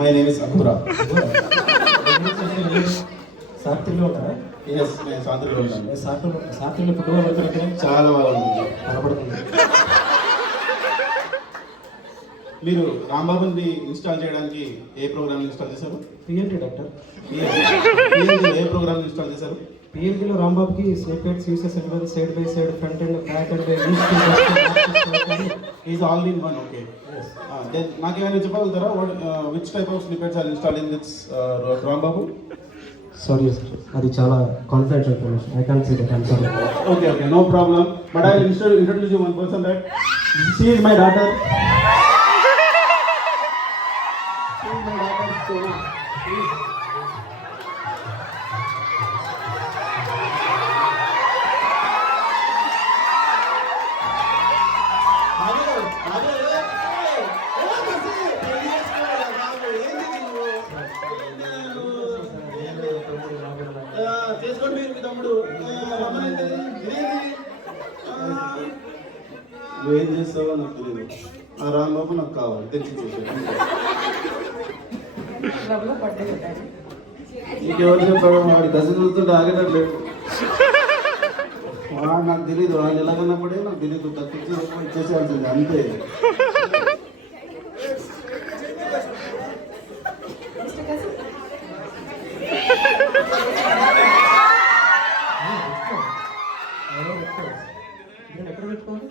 My name is అక్బరా. సాత్రిలో ఉంటారా? ఎస్, నేను సాత్రిలో ఉంటాను. సాత్రిలో ఫుట్బాల్ పడుతున్నట్టు చాలా బాగుంటుంది, కనపడుతుంది. మీరు రాంబాబుని ఇన్స్టాల్ చేయడానికి ఏ ప్రోగ్రామ్ ఇన్స్టాల్ చేశారు? PLD doctor. ఏ ప్రోగ్రామ్ ఇన్స్టాల్ చేశారు? పిఎల్డిలో రాంబాబుకి snippets, uses element, side by side, front and back and is all in one. Okay, then నాకు ఏమైనా చెప్పగలుగుతారా? Which type of snippets are install in this Rambabu? Sorry sir, అది చాలా confidential information. I can't say that. I'm sorry. Okay, no problem. But I will introduce you one person that she is my daughter. She is my daughter, Sona. Please. చేసుకోండి మీరు మీ తమ్ముడు. నువ్వేం చేస్తావో నాకు తెలియదు. ఆ రాంబాబు నాకు కావాలి, తెచ్చి నీకెవరు చెప్పాడు? వాడి గసి చూస్తుంటే ఆగేటట్లేదు. వాడు నాకు తెలియదు, వాడు ఎలాగన్నప్పుడే నాకు తెలియదు. తగ్గించి ఇచ్చేసేయాల్సింది అంతే. ఎక్కడ పెట్టుకోవాలి?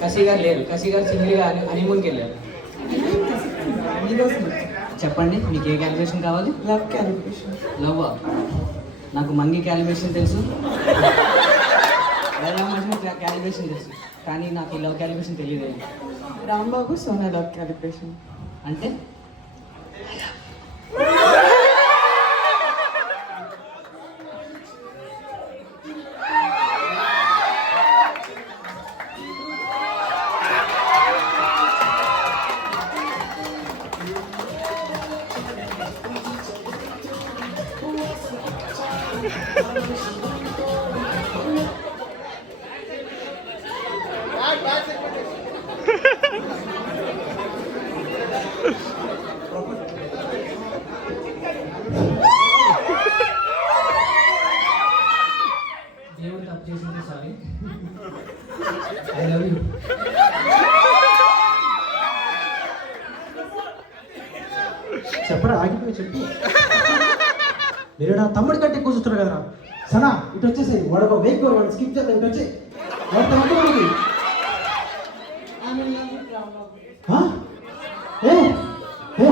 కసి గారు లేరు. కసి గారు సింగిల్గా హనీమూన్కి వెళ్ళారు. చెప్పండి, మీకు ఏ క్యాలిక్యులేషన్ కావాలి? Love calculation. లవ్వా? నాకు మంగి క్యాలిక్యులేషన్ తెలుసు, క్యాలిక్యులేషన్ తెలుసు, కానీ నాకు ఈ లవ్ క్యాలిక్యులేషన్ తెలియదు. రాంబాబు సోనా లవ్ క్యాలిక్యులేషన్ అంటే దేవుడు తప్పు చేసింది, సారీ. I love you. చెప్పరా? ఆగిపోయి చెప్పు. మీరు నా తమ్ముడి కంటే ఎక్కువ చూస్తున్నారు కదరా. సనా ఇటు వచ్చేసాయి. వాడు వేక్ వాడు స్కిప్ చేద్దాం. ఇటు వచ్చి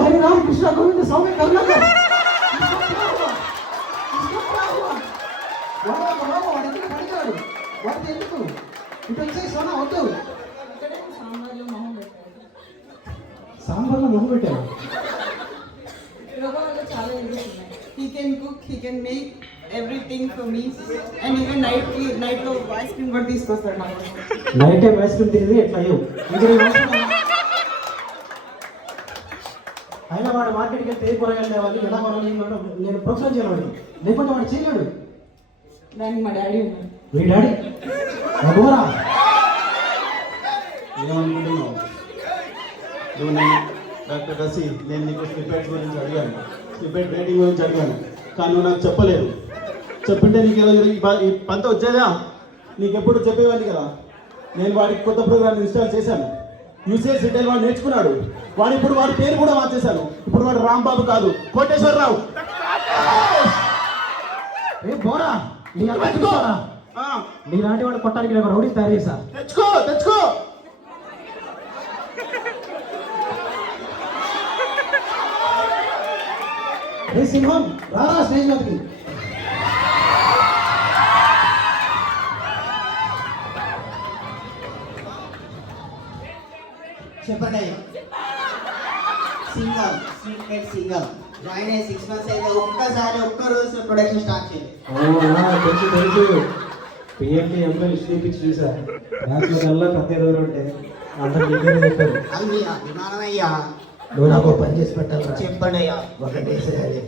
హరి రామ కృష్ణ గోవింద స్వామి కరుణాకర్. వాడికి ఎందుకు? ఇటు వచ్చేసి సోనా వద్దు. సాంబార్లో మొహం పెట్టారు. చాలా ఇంట్రెస్ట్ ఉన్నాయి. He can cook, he can make everything for me, and even night లో ice cream కూడా తీసుకొస్తాడు నాకు. నైట్ టైం ఐస్ క్రీమ్ తినేది ఎట్లా అయ్యో. అయినా వాడు మార్కెట్కి వెళ్తే ఏ కూరగాయలు తేవాలి, ఎలా కొనాలి, నేను ప్రోత్సాహం చేయాలి. లేకపోతే వాడు చేయలేడు. దానికి మా డాడీ ఉన్నారు. మీ డాడీ రఘువరా? ఏమనుకుంటున్నావు నువ్వు? డాక్టర్ రసి, నేను నీకు స్నిపెట్స్ గురించి అడిగాను, స్నిపెట్ రేటింగ్ గురించి అడిగాను, కానీ నువ్వు నాకు చెప్పలేదు. చెప్పింటే నీకు ఈ పంత వచ్చేదా? నీకు ఎప్పుడు చెప్పేవాడిని కదా. నేను వాడికి కొత్త ప్రోగ్రామ్ ఇన్స్టాల్ చేశాను. యూసీఎస్ రిటైల్ వాడు నేర్చుకున్నాడు. ఇప్పుడు వాడి పేరు కూడా మార్చేశాను. ఇప్పుడు వాడు రాంబాబు కాదు, కోటేశ్వరరావు. బోరా నీలాంటి వాడు కొట్టానికి నేను రౌడీ తయారు చేశా. తెచ్చుకో. రే సింహం రారా స్టేజ్ మీదకి. చెప్పండి సింగల్ సీక్రెట్ సింగల్ జాయిన్ అయ్యి 6 months అయితే ఒక్కసారి ఒక్క రోజు ప్రొడక్షన్ స్టార్ట్ చేయాలి. తెలుసు తెలుసు పిఎంకి ఎంతో హిస్టరీ పిక్స్ చూసా. దాంట్లో కల్లా కథ ఎవరు ఉంటే అందరూ నీకే చెప్పారు. అవి అభిమానం అయ్యా. నువ్వు నాకు ఒక పని చేసి పెట్టాలి. చెప్పండి అయ్యా. ఒకటి వేసేయాలి.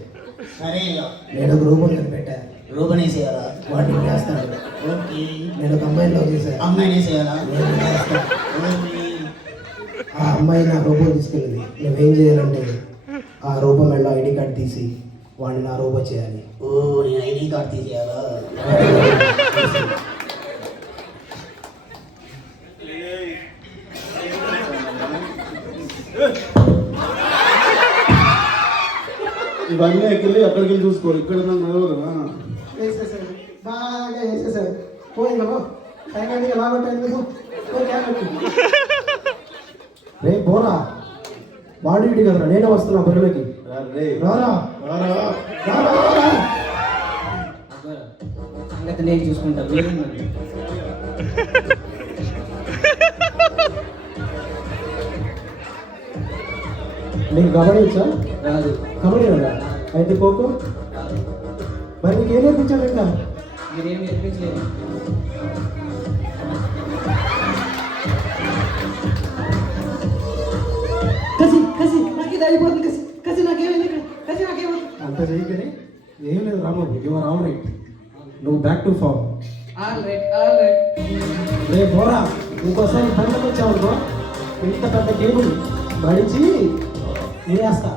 సరే అయ్యా. నేను ఒక రూపం కనిపెట్టా. రూపన్ వేసేయాలా? వాడిని చేస్తాడు. ఓకే. నేను ఒక అమ్మాయిలో చేశాను. అమ్మాయిని వేసేయాలా? నేను చేస్తాను. ఓకే. ఆ అమ్మాయి నా రూపం తీసుకెళ్ళింది. నువ్వేం చేయాలంటే ఆ రూపం మెడలో ఐడి కార్డ్ తీసి వాడిని నా రూపం చేయాలి. ఓ నేను ఐడి కార్డ్ తీసేయాలా? ఇవన్నీ ఎక్కిళ్ళి అక్కడికి వెళ్ళి చూసుకోరు, ఇక్కడ నడవరు. వేసేసాడు, బాగా వేసేసాడు. పోయిందా టైం అయింది ఎలా కొట్టాను. రే బోరా వాడి ఇటు కదరా, నేనే వస్తున్నా బరువులకి. రారా సంగతి నేను చూసుకుంటా. నీకు గమనించా? రాదు. కబడ్డీ కదా అయితే ఖోఖో. మరి నీకు ఏం నేర్పించాడు ఇంకా? మీరేం నేర్పించలేదు. కసి కసి నాకు ఇది అయిపోతుంది. కసి కసి నాకేమైంది ఇక్కడ? కసి నాకేమైంది? అంత చేయకని ఏం లేదు రాము, యువర్ ఆల్ రైట్. నువ్వు back to form. All right. రే బోరా ఇంకోసారి పండుగ వచ్చావు ఇంత పెద్ద గేమ్ మడిచి నేనేస్తా.